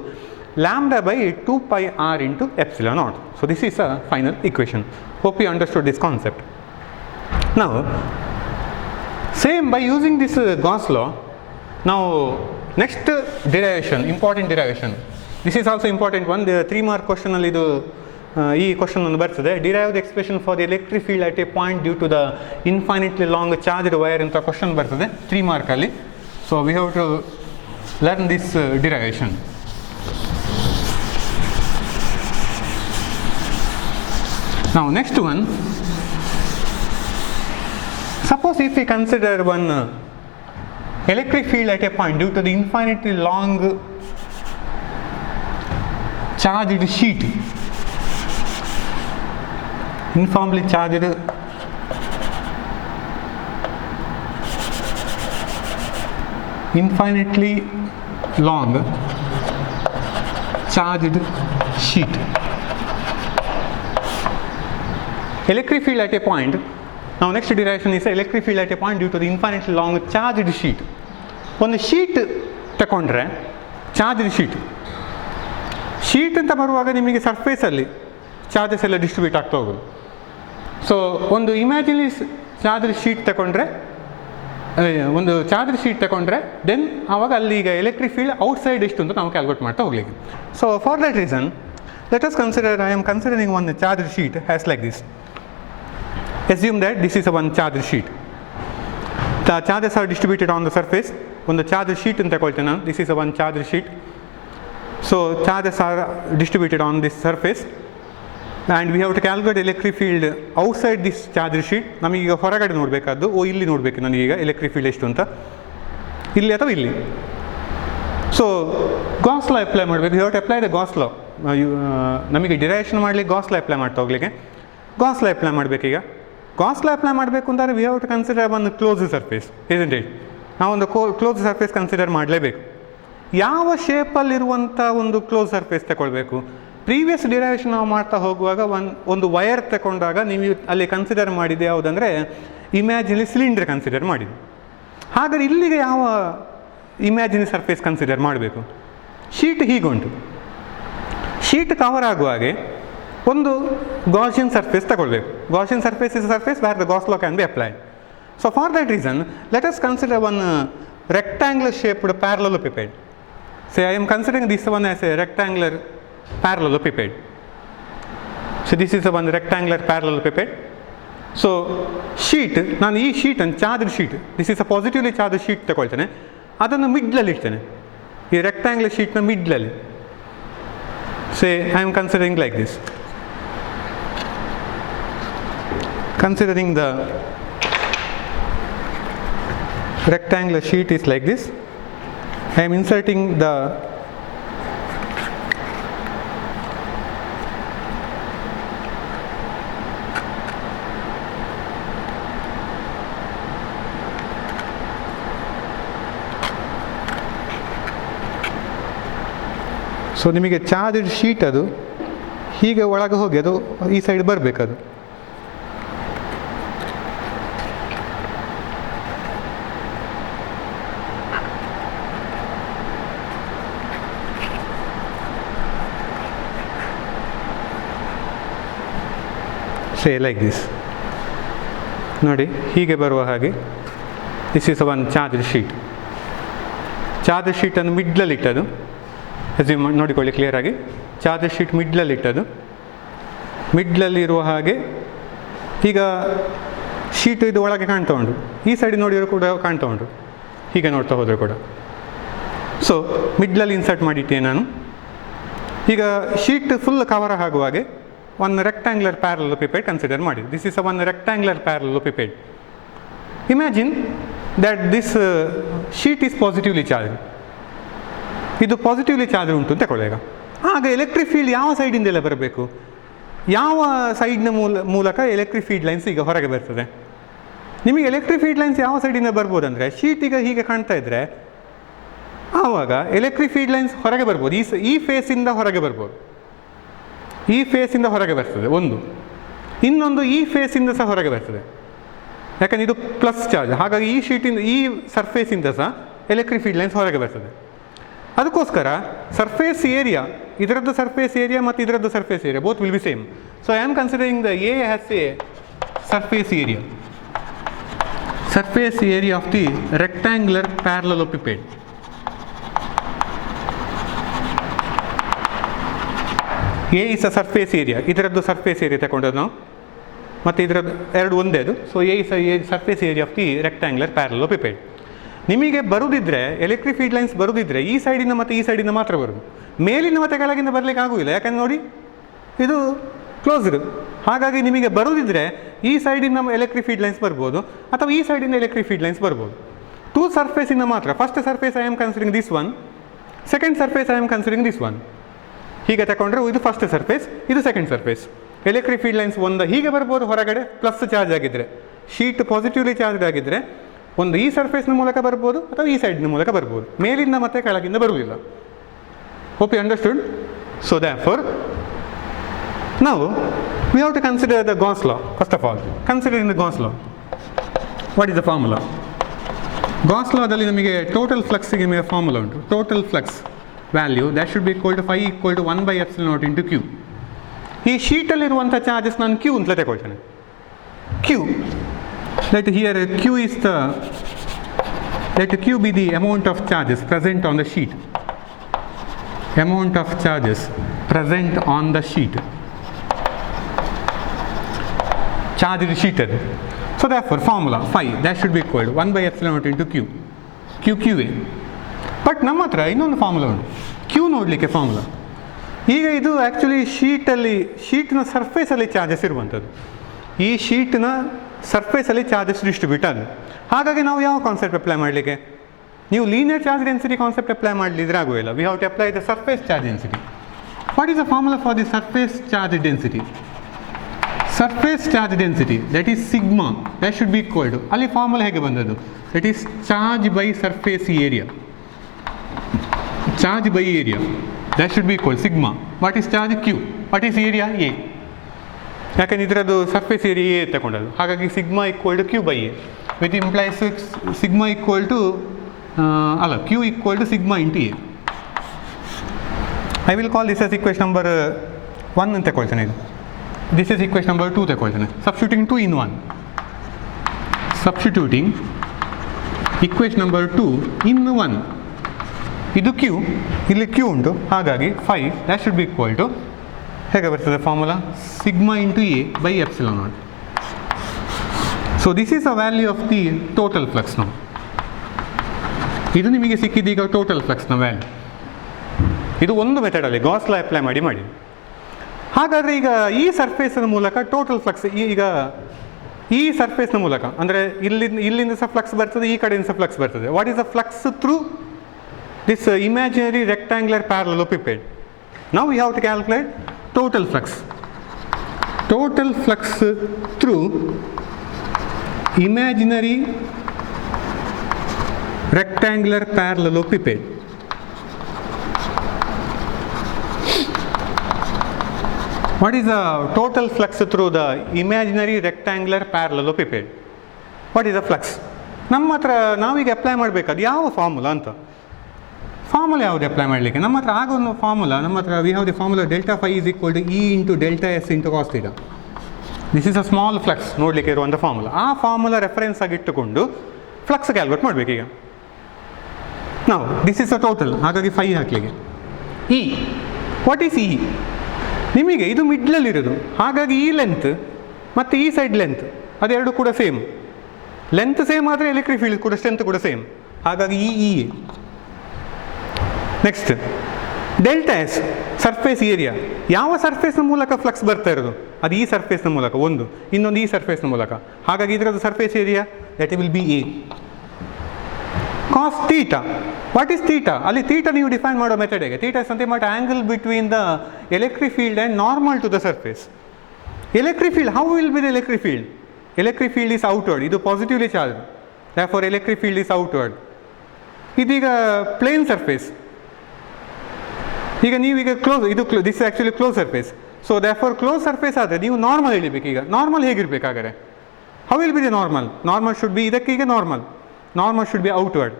lambda by 2πr into epsilon naught. So this is a final equation. Hope you understood this concept. Now same by using this Gauss law, now next derivation, important derivation. This is also important one. The 3 mark question ಅಲ್ಲಿ ಇದು ಈ question ಒಂದು ಬರ್ತದೆ. Derive the expression for the electric field at a point due to the infinitely long charged wire ಅಂತ question ಬರ್ತದೆ 3 ಮಾರ್ಕಲ್ಲಿ. So we have to learn this derivation. Now next one, suppose if we consider one electric field at a point due to the infinitely long charged sheet, uniformly charged infinitely long charged sheet. Electric field at a point. Now next derivation is electric field at a point due to the infinitely long charged sheet. ಒಂದು sheet ತಗೊಂಡ್ರೆ charged sheet ಅಂತ ಬರುವಾಗ ನಿಮಗೆ ಸರ್ಫೇಸಲ್ಲಿ charges ಎಲ್ಲ distribute ಆಗ್ತಾ ಹೋಗೋದು. So ಒಂದು imaginary charge sheet ತಗೊಂಡ್ರೆ, ಒಂದು ಚಾರ್ಜ್ ಶೀಟ್ ತಗೊಂಡ್ರೆ ದೆನ್ ಆವಾಗ ಅಲ್ಲಿ ಈಗ ಎಲೆಕ್ಟ್ರಿಕ್ ಫೀಲ್ಡ್ ಔಟ್ಸೈಡ್ ಎಷ್ಟು ಅಂತ ನಾವು ಕ್ಯಾಲ್ಕುಲೇಟ್ ಮಾಡ್ತಾ ಹೋಗ್ಲಿಕ್ಕೆ. So for that reason let us consider, I am considering one charge sheet as like this. Assume that this is a one charge sheet. The charges are distributed on the surface. On the charge sheet in the coltana, this is a one charge sheet. So charges are distributed on this surface, and we have to calculate electric field outside this charge sheet. ನಮಗೆ ಈಗ ಹೊರಗಡೆ ನೋಡಬೇಕಾದ್ದು, ಇಲ್ಲಿ ನೋಡಬೇಕು ನನಗೀಗ electric field ಎಷ್ಟು ಅಂತ, ಇಲ್ಲಿ ಅಥವಾ ಇಲ್ಲಿ. ಸೊ ಗಾಸ್ ಲಾ ಅಪ್ಲೈ ಮಾಡಬೇಕು. You have to apply the Gauss law. ನಮಗೆ ಡಿರೈವೇಷನ್ ಮಾಡಲಿಕ್ಕೆ ಗಾಸ್ ಲಾ ಅಪ್ಲೈ ಮಾಡ್ತಾ ಹೋಗ್ಲಿಕ್ಕೆ ಗಾಸ್ ಲಾ ಅಪ್ಲೈ ಮಾಡಬೇಕೀಗ. ಗಾಸ್ ಲಾ ಅಪ್ಲೈ ಮಾಡಬೇಕು ಅಂದರೆ ವಿ ಹ್ಯಾವ್ ಟು ಕನ್ಸಿಡರ್ ಒಂದು ಕ್ಲೋಸ್ ಸರ್ಫೇಸ್, ಇಸ್ಂಟ್ ಇಟ್? ನಾವೊಂದು ಕ್ಲೋಸ್ ಸರ್ಫೇಸ್ ಕನ್ಸಿಡರ್ ಮಾಡಲೇಬೇಕು. ಯಾವ ಶೇಪಲ್ಲಿರುವಂಥ ಒಂದು ಕ್ಲೋಸ್ ಸರ್ಫೇಸ್ ತಗೊಳ್ಬೇಕು? ಪ್ರೀವಿಯಸ್ ಡಿರೈವೇಷನ್ ನಾವು ಮಾಡ್ತಾ ಹೋಗುವಾಗ ಒಂದು ವಯರ್ ತಗೊಂಡಾಗ ನೀವು ಅಲ್ಲಿ ಕನ್ಸಿಡರ್ ಮಾಡಿದೆ ಯಾವುದಂದರೆ ಇಮ್ಯಾಜಿನರಿ ಸಿಲಿಂಡರ್ ಕನ್ಸಿಡರ್ ಮಾಡಿದೆ. ಹಾಗಾದರೆ ಇಲ್ಲಿಗೆ ಯಾವ ಇಮ್ಯಾಜಿನರಿ ಸರ್ಫೇಸ್ ಕನ್ಸಿಡರ್ ಮಾಡಬೇಕು? ಶೀಟ್ ಹೀಗುಂಟು. ಶೀಟ್ ಕವರ್ ಆಗುವ ಹಾಗೆ ಒಂದು Gaussian ಸರ್ಫೇಸ್ ತಗೊಳ್ಬೇಕು. Gaussian surface is surface where the Gauss law can be applied. So for that reason let us consider one rectangular shaped parallelepiped. Say I am considering this one as a rectangular parallelepiped. So this is a one rectangular parallelepiped. So sheet, ನಾನು ಈ ಶೀಟನ್ನು charge sheet, this is a positively charge sheet ತಗೊಳ್ತೇನೆ, ಅದನ್ನು ಮಿಡ್ಲಲ್ಲಿ ಇಡ್ತೇನೆ, ಈ rectangular ಶೀಟ್ನ ಮಿಡ್ಲಲ್ಲಿ. Say I am considering like this. Considering the rectangular sheet is like this. I am inserting the so ನಿಮಗೆ ಚಾರ್ಜ್ ಶೀಟ್ ಅದು ಹೀಗೆ ಒಳಗೆ ಹೋಗಿ ಅದು ಈ ಸೈಡ್ ಬರಬೇಕದು. ಸೇ ಲೈಕ್ ದಿಸ್ ನೋಡಿ, ಹೀಗೆ ಬರುವ ಹಾಗೆ. This is one charge sheet. Charge ಶೀಟನ್ನು ಮಿಡ್ಲಲ್ಲಿ ಇಟ್ಟದು, ನೋಡಿಕೊಳ್ಳಿ ಕ್ಲಿಯರಾಗಿ. ಚಾರ್ಜ್ ಶೀಟ್ ಮಿಡ್ಲಲ್ಲಿ ಇಟ್ಟದು, ಮಿಡ್ಲಲ್ಲಿ ಇರುವ ಹಾಗೆ. ಈಗ ಶೀಟ್ ಇದು ಒಳಗೆ ಕಾಣ್ತಾ ಉಂಟು, ಈ ಸೈಡ್ ನೋಡಿದ್ರು ಕೂಡ ಕಾಣ್ತಾ ಉಂಟು, ಹೀಗೆ ನೋಡ್ತಾ ಹೋದರೆ ಕೂಡ. ಸೊ ಮಿಡ್ಲಲ್ಲಿ ಇನ್ಸರ್ಟ್ ಮಾಡಿಟ್ಟೆ ನಾನು. ಈಗ ಶೀಟ್ ಫುಲ್ ಕವರ್ ಆಗುವ ಹಾಗೆ ಒನ್ ರೆಕ್ಟ್ಯಾಂಗ್ಯುಲರ್ ಪ್ಯಾರಲೆಲೋಪಿಪೇಡ್ ಕನ್ಸಿಡರ್ ಮಾಡಿ. This is a one rectangular parallelepiped. Imagine that this sheet is positively charge. ಇದು ಪಾಸಿಟಿವ್ಲಿ ಚಾರ್ಜ್ ಉಂಟು ಅಂತ ತಗೊಳ್ಳಿ. ಆಗ ಎಲೆಕ್ಟ್ರಿಕ್ ಫೀಲ್ಡ್ ಯಾವ ಸೈಡಿಂದೆಲ್ಲ ಬರಬೇಕು? ಯಾವ ಸೈಡ್ನ ಮೂಲಕ ಎಲೆಕ್ಟ್ರಿಕ್ ಫೀಲ್ಡ್ ಲೈನ್ಸ್ ಈಗ ಹೊರಗೆ ಬರ್ತದೆ? ನಿಮಗೆ ಎಲೆಕ್ಟ್ರಿಕ್ ಫೀಲ್ಡ್ ಲೈನ್ಸ್ ಯಾವ ಸೈಡಿಂದ ಬರ್ಬೋದಂದರೆ, ಶೀಟ್ ಈಗ ಹೀಗೆ ಕಾಣ್ತಾ ಇದ್ದರೆ ಆವಾಗ ಎಲೆಕ್ಟ್ರಿಕ್ ಫೀಲ್ಡ್ ಲೈನ್ಸ್ ಹೊರಗೆ ಬರ್ಬೋದು. ಈ ಫೇಸಿಂದ ಹೊರಗೆ ಬರ್ಬೋದು, ಈ ಫೇಸಿಂದ ಹೊರಗೆ ಬರ್ತದೆ ಒಂದು. ಇನ್ನೊಂದು ಈ ಫೇಸಿಂದ ಸಹ ಹೊರಗೆ ಬರ್ತದೆ, ಯಾಕಂದರೆ ಇದು ಪ್ಲಸ್ ಚಾರ್ಜ್. ಹಾಗಾಗಿ ಈ ಶೀಟಿಂದ, ಈ ಸರ್ಫೇಸಿಂದ ಸಹ ಎಲೆಕ್ಟ್ರಿಕ್ ಫೀಲ್ಡ್ ಲೈನ್ಸ್ ಹೊರಗೆ ಬರ್ತದೆ. ಅದಕ್ಕೋಸ್ಕರ ಸರ್ಫೇಸ್ ಏರಿಯಾ, ಇದರದ್ದು ಸರ್ಫೇಸ್ ಏರಿಯಾ ಮತ್ತು ಇದರದ್ದು surface area both will be same. So I am considering the A has a surface area, surface area of the rectangular parallelepiped. A is a surface area, ಇದರದ್ದು surface area ತಗೊಂಡದ್ದು ನಾವು, ಮತ್ತು ಇದರದ್ದು ಎರಡು ಒಂದೇ ಅದು. So A is a surface area of the rectangular parallelepiped. ನಿಮಗೆ ಬರುದಿದ್ರೆ ಎಲೆಕ್ಟ್ರಿಕ್ ಫೀಲ್ಡ್ ಲೈನ್ಸ್ ಬರುದಿದ್ರೆ ಈ ಸೈಡಿಂದ ಮತ್ತು ಈ ಸೈಡಿಂದ ಮಾತ್ರ ಬರುದು, ಮೇಲಿನ ಮತ್ತು ಕೆಳಗಿಂದ ಬರಲಿಕ್ಕೆ ಆಗುವುದಿಲ್ಲ, ಯಾಕಂದ್ರೆ ನೋಡಿ ಇದು ಕ್ಲೋಸ್ಡ್. ಹಾಗಾಗಿ ನಿಮಗೆ ಬರುದಿದ್ರೆ ಈ ಸೈಡಿಂದ ಎಲೆಕ್ಟ್ರಿಕ್ ಫೀಲ್ಡ್ ಲೈನ್ಸ್ ಬರ್ಬೋದು, ಅಥವಾ ಈ ಸೈಡಿಂದ ಎಲೆಕ್ಟ್ರಿಕ್ ಫೀಲ್ಡ್ ಲೈನ್ಸ್ ಬರ್ಬೋದು. ಟೂ ಸರ್ಫೇಸಿಂದ ಮಾತ್ರ. First surface I am considering this one, second surface I am considering this one. ಹೀಗೆ ತಗೊಂಡ್ರೆ ಇದು ಫಸ್ಟ್ ಸರ್ಫೇಸ್, ಇದು second surface. Electric field lines ಒಂದು ಹೀಗೆ ಬರ್ಬೋದು ಹೊರಗಡೆ, ಪ್ಲಸ್ ಚಾರ್ಜ್ ಆಗಿದ್ದರೆ, ಶೀಟ್ ಪಾಸಿಟಿವ್ಲಿ ಚಾರ್ಜ್ ಆಗಿದ್ದರೆ ಒಂದು ಈ ಸರ್ಫೇಸ್ನ ಮೂಲಕ ಬರ್ಬೋದು ಅಥವಾ ಈ ಸೈಡ್ನ ಮೂಲಕ ಬರ್ಬೋದು, ಮೇಲಿಂದ ಮತ್ತು ಕೆಳಗಿಂದ ಬರುವುದಿಲ್ಲ. Hope you understood? So therefore now we have to consider the Gauss law. First of all, considering the Gauss law, what is the formula? Gauss lawದಲ್ಲಿ ನಮಗೆ ಟೋಟಲ್ ಫ್ಲಕ್ಸಿಗೆ ನಿಮಗೆ ಫಾರ್ಮುಲಾ ಉಂಟು. Total flux value that should be equal to phi equal to 1 by epsilon naught into Q. ಈ ಶೀಟಲ್ಲಿರುವಂಥ charges ನಾನು Q ಅಂತಲೇ ತಗೊಳ್ತೇನೆ. Q let here q is the let q be the amount of charges present on the sheet, amount of charges present on the sheet, charged sheeted. So therefore formula phi that should be equal to 1 by epsilon naught into q, qa. But ನಮ್ಮ ಹತ್ರ ಇನ್ನೊಂದು formula ಉಂಟು Q ನೋಡಲಿಕ್ಕೆ formula. ಈಗ ಇದು actually ಶೀಟ್ನ ಸರ್ಫೇಸಲ್ಲಿ charges ಇರುವಂಥದ್ದು. ಈ ಶೀಟ್ನ ಸರ್ಫೇಸಲ್ಲಿ charges distribute ಆಗಿದೆ. ಹಾಗಾಗಿ ನಾವು ಯಾವ ಕಾನ್ಸೆಪ್ಟ್ ಅಪ್ಲೈ ಮಾಡಲಿಕ್ಕೆ, ನೀವು linear charge density concept apply ಮಾಡಲಿದ್ರೆ ಆಗುವುದಿಲ್ಲ. We have to apply the surface charge density. What is the formula for the surface charge density? Surface charge density that is sigma that should be equal to, ಅಲ್ಲಿ formula ಹೇಗೆ ಬಂದದ್ದು, that is charge by surface area, charge by area that should be equal sigma. What is charge Q, what is area A. ಯಾಕಂದರೆ ಇದರದ್ದು surface area A ತಗೊಂಡದ್ದು, ಹಾಗಾಗಿ sigma equal to Q by A with implies sigma equal to Q equal to sigma into A. I will call this as equation number 1 ಅಂತ ತಗೊಳ್ತೇನೆ. ಇದು this is equation number 2 ತಗೊಳ್ತೇನೆ. Substituting 2 in 1, substituting equation number 2 in 1. ಇದು Q, ಇಲ್ಲಿ Q ಉಂಟು, ಹಾಗಾಗಿ phi that should be equal to ಹೇಗೆ ಬರ್ತದೆ formula, sigma into A by epsilon naught. So this is a value of the total flux. ನಾವು ಇದು ನಿಮಗೆ ಸಿಕ್ಕಿದ್ದೀಗ ಟೋಟಲ್ ಫ್ಲಕ್ಸ್ನ ವ್ಯಾಲ್ಯೂ. ಇದು ಒಂದು ಮೆಥಡಲ್ಲಿ ಗಾಸ್ ಲಾ ಅಪ್ಲೈ ಮಾಡಿ. ಹಾಗಾದರೆ ಈಗ ಈ ಸರ್ಫೇಸ್ನ ಮೂಲಕ ಟೋಟಲ್ ಫ್ಲಕ್ಸ್, ಈಗ ಈ ಸರ್ಫೇಸ್ನ ಮೂಲಕ ಅಂದರೆ ಇಲ್ಲಿಂದ ಸಹ ಫ್ಲಕ್ಸ್ ಬರ್ತದೆ, ಈ ಕಡೆಯಿಂದ ಸಹ ಫ್ಲಕ್ಸ್ ಬರ್ತದೆ. What is the flux through this imaginary rectangular parallelepiped? Now we have to calculate total flux. Total flux through imaginary rectangular parallelepiped. What is the total flux through the imaginary rectangular parallelepiped? What is the flux? ನಮ್ಮ ಹತ್ರ ನಾವೀಗ apply ಮಾಡಬೇಕಾದ ಯಾವ formula ಅಂತ, formula ಯಾವುದು apply ಮಾಡಲಿಕ್ಕೆ? ನಮ್ಮ ಹತ್ರ ಆಗ ಒಂದು ಫಾರ್ಮುಲಾ, ನಮ್ಮ ಹತ್ರ we have the formula delta phi is equal to E into delta S into cos theta. This is a small flux ನೋಡಲಿಕ್ಕೆ ಇರುವಂಥ ಫಾರ್ಮುಲಾ. ಆ ಫಾರ್ಮುಲಾ ರೆಫರೆನ್ಸ್ ಆಗಿ ಇಟ್ಟುಕೊಂಡು ಫ್ಲಕ್ಸ್ ಕ್ಯಾಲ್ಕುಲೇಟ್ ಮಾಡಬೇಕೀಗ ನಾವು. ದಿಸ್ ಇಸ್ ಅ ಟೋಟಲ್, ಹಾಗಾಗಿ five ಹಾಕಲಿಕ್ಕೆ E. What is E? ನಿಮಗೆ ಇದು ಮಿಡ್ಲಲ್ಲಿರೋದು, ಹಾಗಾಗಿ ಈ ಲೆಂತ್ ಮತ್ತು ಈ ಸೈಡ್ ಲೆಂತ್ ಅದೆರಡು ಕೂಡ ಸೇಮ್. ಲೆಂತ್ ಸೇಮ್ ಆದರೆ ಎಲೆಕ್ಟ್ರಿಕ್ ಫೀಲ್ಡ್ ಕೂಡ ಸ್ಟ್ರೆಂತ್ ಕೂಡ ಸೇಮ್, ಹಾಗಾಗಿ E. Next delta S surface area. ಯಾವ ಸರ್ಫೇಸ್ನ ಮೂಲಕ ಫ್ಲಕ್ಸ್ ಬರ್ತಾ ಇರೋದು, ಅದು ಈ ಸರ್ಫೇಸ್ನ ಮೂಲಕ ಒಂದು, ಇನ್ನೊಂದು ಈ ಸರ್ಫೇಸ್ನ ಮೂಲಕ, ಹಾಗಾಗಿ ಇದರದ್ದು surface area that will be A. Cos theta, what is theta? ಅಲ್ಲಿ ಥೀಟಾ ನೀವು ಡಿಫೈನ್ ಮಾಡೋ ಮೆಥಡ್ ಹೇಗೆ? Theta is something but angle between the electric field and normal to the surface. Electric field, how will be the electric field? Electric field is outward, ಇದು positively charge, therefore electric field is outward. ಇದೀಗ plane surface, ಈಗ ನೀವೀಗ this actually close surface. So therefore close surface ಆದರೆ ನೀವು normal ಎಳಿಬೇಕು. ಈಗ normal ಹೇಗಿರಬೇಕಾದ್ರೆ, how will be the normal? Normal should be, ಇದಕ್ಕೀಗ normal should be outward.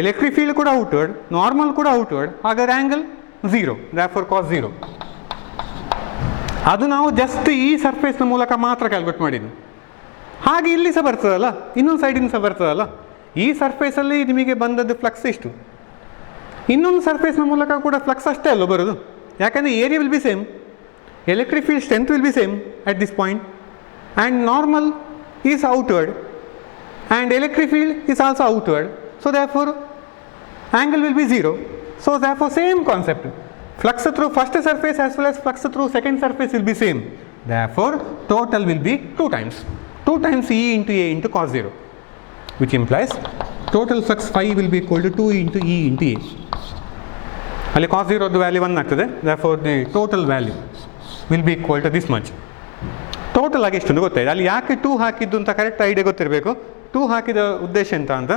Electric field ಕೂಡ ಔಟ್ವರ್ಡ್, ನಾರ್ಮಲ್ ಕೂಡ ಔಟ್ವರ್ಡ್, ಹಾಗಾದ್ರೆ ಆ್ಯಂಗಲ್ 0, therefore cos 0. ಅದು ನಾವು ಜಸ್ಟ್ ಈ ಸರ್ಫೇಸ್ನ ಮೂಲಕ ಮಾತ್ರ ಕ್ಯಾಲ್ಕುಲೇಟ್ ಮಾಡಿದ್ದು. ಹಾಗೆ ಇಲ್ಲಿ ಸಹ ಬರ್ತದಲ್ಲ, ಇನ್ನೊಂದು ಸೈಡಿಂದ ಸಹ ಬರ್ತದಲ್ಲ. ಈ ಸರ್ಫೇಸಲ್ಲಿ ನಿಮಗೆ ಬಂದದ್ದು ಫ್ಲಕ್ಸ್ ಇಷ್ಟು, ಇನ್ನೊಂದು ಸರ್ಫೇಸ್ನ ಮೂಲಕ ಕೂಡ ಫ್ಲಕ್ಸ್ ಅಷ್ಟೇ ಅಲ್ಲ ಬರೋದು, ಯಾಕಂದರೆ area will be same, electric field strength will be same at this point, and normal is outward and electric field is also outward. So therefore angle will be 0. So therefore same concept, flux through first surface as well as flux through second surface will be same. Therefore total will be 2 times E into A into cos 0, which implies total flux phi will be equal to 2 into E into A. ಅಲ್ಲಿ cos 0 value 1 ಆಗ್ತದೆ, therefore the total value will be equal to this much. Total ಆಗಿ ಎಷ್ಟೊಂದು ಗೊತ್ತಾಯಿತು. ಅಲ್ಲಿ ಯಾಕೆ 2 ಹಾಕಿದ್ದು ಅಂತ correct idea ಗೊತ್ತಿರಬೇಕು. 2 ಹಾಕಿದ ಉದ್ದೇಶ ಅಂತ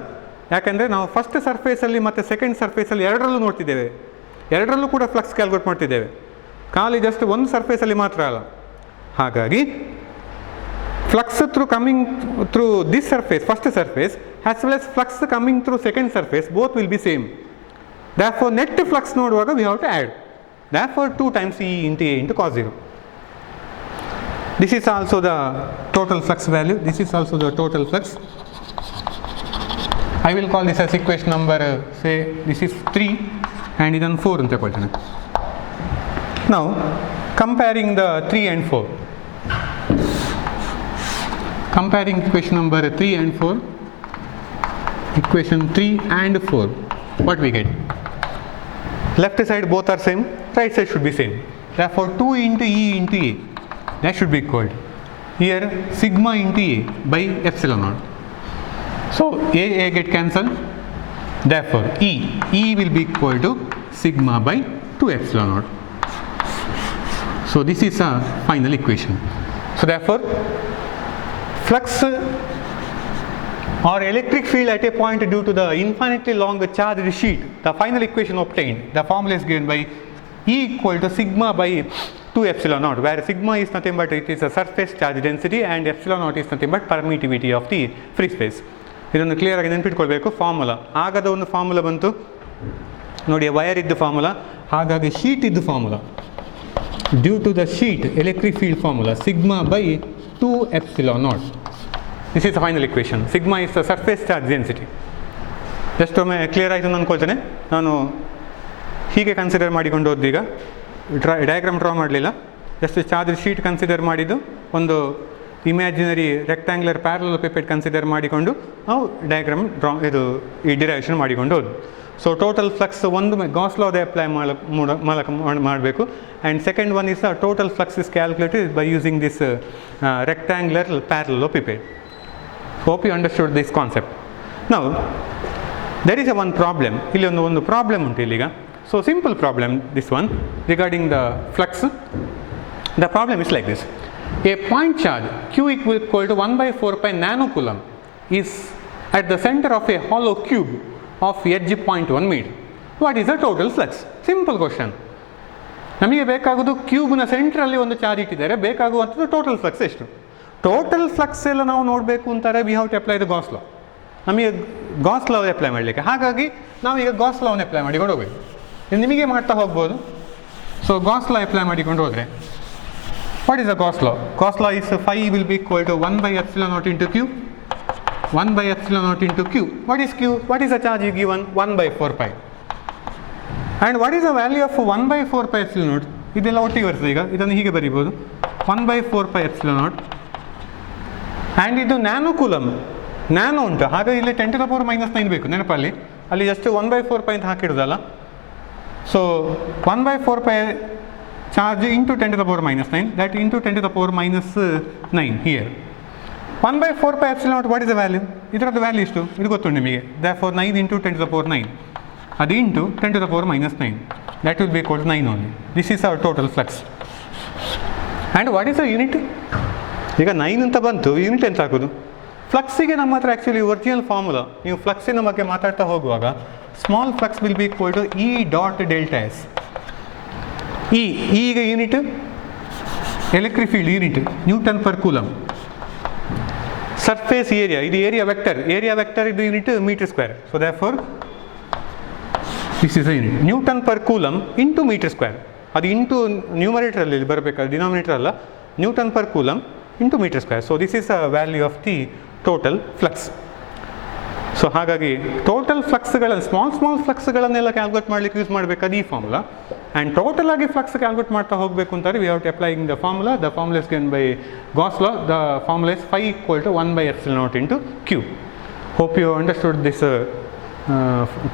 ಯಾಕೆಂದರೆ ನಾವು ಫಸ್ಟ್ ಸರ್ಫೇಸಲ್ಲಿ ಮತ್ತು ಸೆಕೆಂಡ್ ಸರ್ಫೇಸಲ್ಲಿ ಎರಡರಲ್ಲೂ ನೋಡ್ತಿದ್ದೇವೆ, ಎರಡರಲ್ಲೂ ಕೂಡ ಫ್ಲಕ್ಸ್ ಕ್ಯಾಲ್ಕುಲೇಟ್ ಮಾಡ್ತಿದ್ದೇವೆ, ಖಾಲಿ ಜಸ್ಟ್ ಒಂದು ಸರ್ಫೇಸಲ್ಲಿ ಮಾತ್ರ ಅಲ್ಲ. ಹಾಗಾಗಿ flux coming through this surface, first surface, as well as flux coming through second surface, both will be same. Therefore, net flux noduvaga we have to add. Therefore, 2 times E into A into cos 0. This is also the total flux value. This is also the total flux. I will call this as equation number, say this is 3 and then 4 anta koltane. Now, comparing the 3 and 4. Comparing equation number 3 and 4. Equation 3 and 4. What we get? Left side both are same, right side should be same. Therefore, 2 into E into A, that should be equal. Here, sigma into A by epsilon naught. So, A get cancelled. Therefore, E will be equal to sigma by 2 epsilon naught. So, this is a final equation. So, therefore, flux or electric field at a point due to the infinitely long charged sheet, the final equation obtained, the formula is given by E equal to sigma by 2 epsilon naught, where sigma is nothing but it is a surface charge density and epsilon naught is nothing but permittivity of the free space. ಇದನ್ನು clear ಆಗಿ ನೆನಪಿಟ್ಕೊಳ್ಬೇಕು. Formula ಆಗದ ಒಂದು formula ಬಂತು ನೋಡಿ, wire ಇದ್ದು formula, ಹಾಗಾಗಿ sheet ಇದ್ದು formula. Due to the sheet electric field formula sigma by 2 epsilon naught. This is the final equation. Sigma is the surface charge density. Just ಒಮ್ಮೆ ಕ್ಲಿಯರ್ ಆಯಿತು ಅಂತ ಅಂದ್ಕೊಳ್ತೇನೆ. ನಾನು ಹೀಗೆ ಕನ್ಸಿಡರ್ ಮಾಡಿಕೊಂಡು ಹೋದ್ದೀಗ ಡಯಾಗ್ರಾಮ್ ಡ್ರಾ ಮಾಡಲಿಲ್ಲ, ಜಸ್ಟ್ ಚಾರ್ಜ್ ಶೀಟ್ ಕನ್ಸಿಡರ್ ಮಾಡಿದ್ದು, ಒಂದು imaginary rectangular parallel paper consider ಮಾಡಿಕೊಂಡು ನಾವು ಡಯಾಗ್ರಾಮ್ ಇದು ಈ ಡಿರೈವೇಷನ್ ಮಾಡಿಕೊಂಡು ಹೋದು. ಸೊ ಟೋಟಲ್ ಫ್ಲಕ್ಸ್ ಒಂದು ಗಾಸ್ ಲಾದ ಅಪ್ಲೈ ಮೂಲಕ ಮಾಡಬೇಕು. And second one is the total flux is calculated by using this rectangular parallel pipette. Hope you understood this concept. Now, there is one problem. ಇಲ್ಲಿ ಒಂದು problem ಉಂಟು ಇಲ್ಲಿಗ. So, simple problem this one regarding the flux. The problem is like this. A point charge Q equal to 1 by 4 pi nanocoulomb is at the center of a hollow cube of edge 0.1 meter. What is the total flux? Simple question. ನಮಗೆ ಬೇಕಾಗೋದು ಕ್ಯೂಬ್ನ ಸೆಂಟ್ರಲ್ಲಿ ಒಂದು charge ಇಟ್ಟಿದ್ದಾರೆ, ಬೇಕಾಗುವಂಥದ್ದು total flux ಎಷ್ಟು. Total flux ಎಲ್ಲ ನಾವು ನೋಡಬೇಕು ಅಂತಾರೆ, we have to apply the Gauss law. ನಮಗೆ ಗಾಸ್ ಲಾ ಅಪ್ಲೈ ಮಾಡಲಿಕ್ಕೆ, ಹಾಗಾಗಿ ನಾವೀಗ ಗಾಸ್ ಲಾವನ್ನು ಅಪ್ಲೈ ಮಾಡಿಕೊಂಡು ಹೋಗಬೇಕು. ನಿಮಗೆ ಮಾಡ್ತಾ ಹೋಗ್ಬೋದು. ಸೊ ಗಾಸ್ ಲಾ ಅಪ್ಲೈ ಮಾಡಿಕೊಂಡು ಹೋದರೆ what is the Gauss law? Gauss law is phi will be equal to 1 by epsilon naught into q. 1 by epsilon naught into q. What is q? What is the charge you given? 1 by 4 pi. And what is the value of 1 by 4 pi epsilon naught? ಇದೆಲ್ಲ ಒಟ್ಟಿಗೆ ಬರ್ತದೆ. ಈಗ ಇದನ್ನು ಹೀಗೆ ಬರೀಬೋದು, 1 by 4 pi epsilon naught. And ಇದು nano coulomb, nano ಉಂಟು, ಹಾಗಾಗಿ ಇಲ್ಲಿ 10 to the power minus 9 ಬೇಕು ನೆನಪಲ್ಲಿ. ಅಲ್ಲಿ ಜಸ್ಟ್ 1 by 4 pi ಅಂತ ಹಾಕಿಡೋದಲ್ಲ. So 1 by 4 pi charge into 10 to the power minus 9, that into 10 to the power minus 9 here. 1 by 4 pi epsilon naught, what is the value? ಇದರದ್ದು value ಇಷ್ಟು, ಇದು ಗೊತ್ತುಂಟು ನಿಮಗೆ. therefore 9 into 10 to the power 9, ಅದು into 10 to the power minus 9, that will be equal to 9 only. This is our total flux. And what is the unit? ಈಗ 9 ಅಂತ ಬಂತು, unit ಎಂತ ಹಾಕೋದು? ಫ್ಲಕ್ಸಿಗೆ ನಮ್ಮ ಹತ್ರ ಆ್ಯಕ್ಚುಲಿ ಒರಿಜಿನಲ್ ಫಾರ್ಮುಲಾ, ನೀವು ಫ್ಲಕ್ಸಿನ ಬಗ್ಗೆ ಮಾತಾಡ್ತಾ ಹೋಗುವಾಗ small flux will be equal to E dot delta S. ಈಗ unit electric field unit newton per coulomb. Surface area, ಇದು ಏರಿಯಾ ವೆಕ್ಟರ್ ಇದು unit metre square. So therefore this is a unit newton per coulomb into metre square. ಅದು into ನ್ಯೂಮರೇಟರಲ್ಲಿ ಬರಬೇಕಾದ್ರೆ denominator ಅಲ್ಲ, newton per coulomb into metre square. So this is a value of the total flux. So ಹಾಗಾಗಿ total ಫ್ಲಕ್ಸ್ಗಳನ್ನು small ಫ್ಲಕ್ಸ್ಗಳನ್ನೆಲ್ಲ calculate ಮಾಡಲಿಕ್ಕೆ use ಮಾಡಬೇಕಾದ ಈ formula. And total ಆಗಿ ಫ್ಲಕ್ಸ್ ಕ್ಯಾಲ್ಕುಲೇಟ್ ಮಾಡ್ತಾ ಹೋಗಬೇಕು ಅಂತಾರೆ, we have to applying the formula. The formula is given by Gauss law. The formula is 5 equal to 1 by epsilon naught into q. Hope you understood this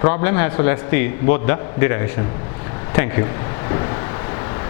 problem as well as both the derivation. Thank you.